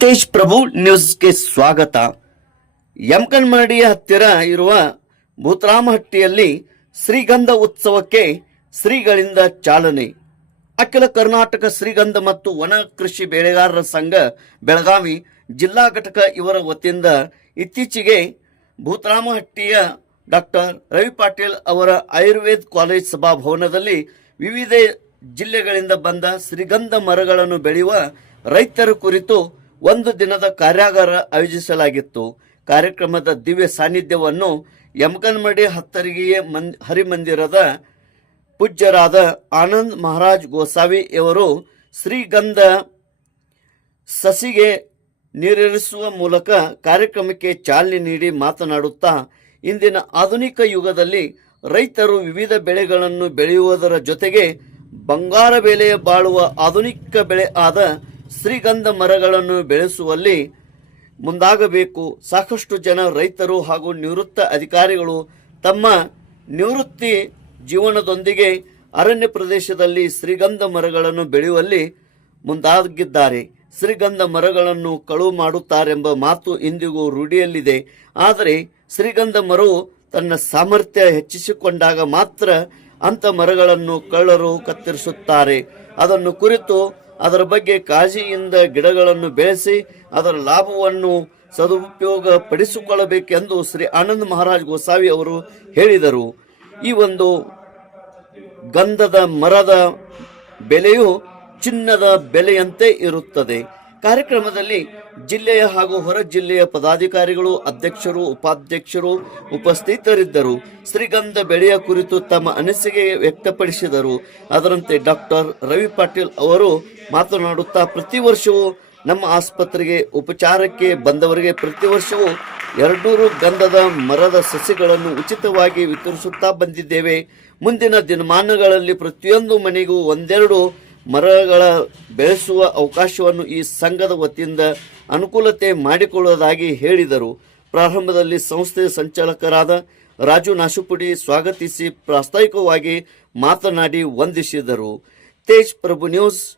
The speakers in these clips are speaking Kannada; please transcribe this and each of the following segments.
ತೇಜ್ ಪ್ರಭು ನ್ಯೂಸ್ಗೆ ಸ್ವಾಗತ. ಯಮಕನ್ಮರಡಿಯ ಹತ್ತಿರ ಇರುವ ಭೂತರಾಮಹಟ್ಟಿಯಲ್ಲಿ ಶ್ರೀಗಂಧ ಉತ್ಸವಕ್ಕೆ ಶ್ರೀಗಳಿಂದ ಚಾಲನೆ. ಅಖಿಲ ಕರ್ನಾಟಕ ಶ್ರೀಗಂಧ ಮತ್ತು ವನ ಕೃಷಿ ಬೆಳೆಗಾರರ ಸಂಘ, ಬೆಳಗಾವಿ ಜಿಲ್ಲಾ ಘಟಕ ಇವರ ವತಿಯಿಂದ ಇತ್ತೀಚೆಗೆ ಭೂತರಾಮಹಟ್ಟಿಯ ಡಾಕ್ಟರ್ ರವಿ ಪಾಟೀಲ್ ಅವರ ಆಯುರ್ವೇದ ಕಾಲೇಜ್ ಸಭಾಭವನದಲ್ಲಿ ವಿವಿಧ ಜಿಲ್ಲೆಗಳಿಂದ ಬಂದ ಶ್ರೀಗಂಧ ಮರಗಳನ್ನು ಬೆಳೆಯುವ ರೈತರ ಕುರಿತು ಒಂದು ದಿನದ ಕಾರ್ಯಾಗಾರ ಆಯೋಜಿಸಲಾಗಿತ್ತು. ಕಾರ್ಯಕ್ರಮದ ದಿವ್ಯ ಸಾನ್ನಿಧ್ಯವನ್ನು ಯಮಕನ್ಮಡಿ ಹತ್ತರಿಗೆಯ ಮನ್, ಹರಿಮಂದಿರದ ಪೂಜ್ಯರಾದ ಆನಂದ್ ಮಹಾರಾಜ್ ಗೋಸಾವಿ ಅವರು ಶ್ರೀಗಂಧ ಸಸಿಗೆ ನೀರೆರಿಸುವ ಮೂಲಕ ಕಾರ್ಯಕ್ರಮಕ್ಕೆ ಚಾಲನೆ ನೀಡಿ ಮಾತನಾಡುತ್ತಾ, ಇಂದಿನ ಆಧುನಿಕ ಯುಗದಲ್ಲಿ ರೈತರು ವಿವಿಧ ಬೆಳೆಗಳನ್ನು ಬೆಳೆಯುವುದರ ಜೊತೆಗೆ ಬಂಗಾರ ಬೆಲೆಯ ಬಾಳುವ ಆಧುನಿಕ ಬೆಳೆ ಆದ ಶ್ರೀಗಂಧ ಮರಗಳನ್ನು ಬೆಳೆಸುವಲ್ಲಿ ಮುಂದಾಗಬೇಕು. ಸಾಕಷ್ಟು ಜನ ರೈತರು ಹಾಗೂ ನಿವೃತ್ತ ಅಧಿಕಾರಿಗಳು ತಮ್ಮ ನಿವೃತ್ತಿ ಜೀವನದೊಂದಿಗೆ ಅರಣ್ಯ ಪ್ರದೇಶದಲ್ಲಿ ಶ್ರೀಗಂಧ ಮರಗಳನ್ನು ಬೆಳೆಯುವಲ್ಲಿ ಮುಂದಾಗಿದ್ದಾರೆ. ಶ್ರೀಗಂಧ ಮರಗಳನ್ನು ಕಳುವು ಮಾಡುತ್ತಾರೆಂಬ ಮಾತು ಇಂದಿಗೂ ರೂಢಿಯಲ್ಲಿದೆ. ಆದರೆ ಶ್ರೀಗಂಧ ಮರವು ತನ್ನ ಸಾಮರ್ಥ್ಯ ಹೆಚ್ಚಿಸಿಕೊಂಡಾಗ ಮಾತ್ರ ಅಂಥ ಮರಗಳನ್ನು ಕಳ್ಳರು ಕತ್ತರಿಸುತ್ತಾರೆ. ಅದನ್ನು ಕುರಿತು ಅದರ ಬಗ್ಗೆ ಕಾಳಜಿಯಿಂದ ಗಿಡಗಳನ್ನು ಬೆಳೆಸಿ ಅದರ ಲಾಭವನ್ನು ಸದುಪಯೋಗ ಪಡಿಸಿಕೊಳ್ಳಬೇಕೆಂದು ಶ್ರೀ ಆನಂದ್ ಮಹಾರಾಜ್ ಗೋಸಾವಿ ಅವರು ಹೇಳಿದರು. ಈ ಒಂದು ಗಂಧದ ಮರದ ಬೆಲೆಯು ಚಿನ್ನದ ಬೆಲೆಯಂತೆ ಇರುತ್ತದೆ. ಕಾರ್ಯಕ್ರಮದಲ್ಲಿ ಜಿಲ್ಲೆಯ ಹಾಗೂ ಹೊರ ಜಿಲ್ಲೆಯ ಪದಾಧಿಕಾರಿಗಳು, ಅಧ್ಯಕ್ಷರು, ಉಪಾಧ್ಯಕ್ಷರು ಉಪಸ್ಥಿತರಿದ್ದರು. ಶ್ರೀಗಂಧ ಬೆಳೆಯ ಕುರಿತು ತಮ್ಮ ಅನಿಸಿಕೆ ವ್ಯಕ್ತಪಡಿಸಿದರು. ಅದರಂತೆ ಡಾಕ್ಟರ್ ರವಿ ಪಾಟೀಲ್ ಅವರು ಮಾತನಾಡುತ್ತಾ ಪ್ರತಿ ವರ್ಷವೂ ನಮ್ಮ ಆಸ್ಪತ್ರೆಗೆ, ಉಪಚಾರಕ್ಕೆ ಬಂದವರಿಗೆ ಪ್ರತಿ ವರ್ಷವೂ ಎರಡ್ನೂರು ಗಂಧದ ಮರದ ಸಸಿಗಳನ್ನು ಉಚಿತವಾಗಿ ವಿತರಿಸುತ್ತಾ ಬಂದಿದ್ದೇವೆ. ಮುಂದಿನ ದಿನಮಾನಗಳಲ್ಲಿ ಪ್ರತಿಯೊಂದು ಮನೆಗೂ ಒಂದೆರಡು ಮರಗಳ ಬೆಳೆಸುವ ಅವಕಾಶವನ್ನು ಈ ಸಂಘದ ವತಿಯಿಂದ ಅನುಕೂಲತೆ ಮಾಡಿಕೊಳ್ಳುವುದಾಗಿ ಹೇಳಿದರು. ಪ್ರಾರಂಭದಲ್ಲಿ ಸಂಸ್ಥೆಯ ಸಂಚಾಲಕರಾದ ರಾಜು ನಾಶುಪುಡಿ ಸ್ವಾಗತಿಸಿ ಪ್ರಾಸ್ತಾವಿಕವಾಗಿ ಮಾತನಾಡಿ ವಂದಿಸಿದರು. ತೇಜ್ ಪ್ರಭು ನ್ಯೂಸ್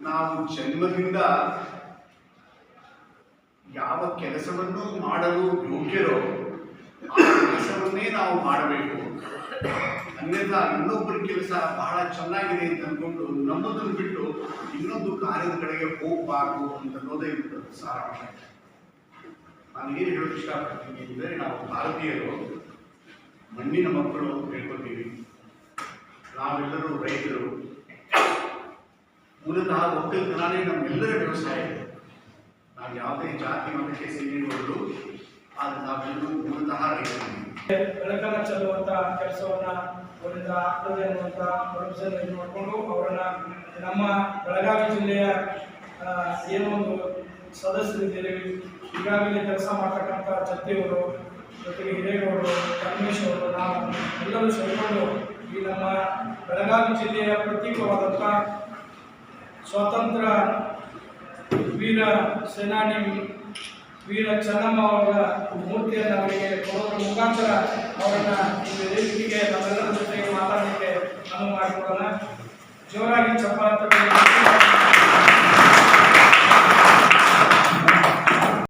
ನಾವು ಜನ್ಮದಿಂದ ಯಾವ ಕೆಲಸವನ್ನು ಮಾಡಲು ಯೋಗ್ಯರೋ ಆ ಕೆಲಸವನ್ನೇ ನಾವು ಮಾಡಬೇಕು. ಅನ್ಯಥಾ ಇನ್ನೊಬ್ಬರ ಕೆಲಸ ಬಹಳ ಚೆನ್ನಾಗಿದೆ ಅಂತ ಅಂದ್ಕೊಂಡು ನಮ್ಮದನ್ನು ಬಿಟ್ಟು ಇನ್ನೊಂದು ಕಾರ್ಯದ ಕಡೆಗೆ ಹೋಗಬಾರ್ದು ಇರ್ತದೆ ಸಾರಾಂಶ. ನಾನು ಏನು ಹೇಳೋದು ಇಷ್ಟಪಡ್ತೀನಿ ಅಂದರೆ ನಾವು ಭಾರತೀಯರು, ಮಣ್ಣಿನ ಮಕ್ಕಳು ಅಂತ ಹೇಳ್ಕೊತೀವಿ. ನಾವೆಲ್ಲರೂ ರೈತರು. ಮೂಲತಃ ಒಕ್ಕಲ್ತನನೇ ನಮ್ಮೆಲ್ಲರ ವ್ಯವಸಾಯ ಇದೆ ನಾವು ಯಾವುದೇ ಜಾತಿ, ಮತಕ್ಕೆ ಸೇರಿರುವವರು ಆದರೆ ನಾವೆಲ್ಲರೂ ಮೂಲತಃ ರೈತರು ಬೆಳಕನ್ನ ಚೆಲ್ಲುವಂತ ಕೆಲಸವನ್ನ ಅವರಿಂದ ಆಗ್ತದೆ ಅನ್ನುವಂತಹ ಭರವಸೆಯನ್ನು ನೋಡಿಕೊಂಡು ಅವರನ್ನ ನಮ್ಮ ಬೆಳಗಾವಿ ಜಿಲ್ಲೆಯ ಏನೋ ಒಂದು ಸದಸ್ಯರಿದ್ದೀರಿ ಈಗಾಗಲೇ ಕೆಲಸ ಮಾಡ್ತಕ್ಕಂಥ ಚತ್ತಿಯವರು ಜೊತೆಗೆ ಹಿರೇಗೌಡರು ಪರಮೇಶ್ ಅವರು, ನಾವು ಎಲ್ಲರೂ ಸೇರಿಕೊಂಡು ಈ ನಮ್ಮ ಬೆಳಗಾವಿ ಜಿಲ್ಲೆಯ ಪ್ರತ್ಯೇಕವಾದಂಥ ಸ್ವಾತಂತ್ರ್ಯ ವೀರ ಸೇನಾನಿ ವೀರ ಚನ್ನಮ್ಮ ಅವರ ಮೂರ್ತಿಯನ್ನು ಅವರಿಗೆ ಕೊಡೋದ್ರ ಮುಖಾಂತರ ಅವರನ್ನ ಈ ವೇದಿಕೆಗೆ ನಮ್ಮೆಲ್ಲರ ಜೊತೆಗೆ ಮಾತಾಡಲಿಕ್ಕೆ ಅನುವು ಮಾಡಿಕೊಡೋಣ ಜೋರಾಗಿ ಚಪ್ಪಾಳೆ.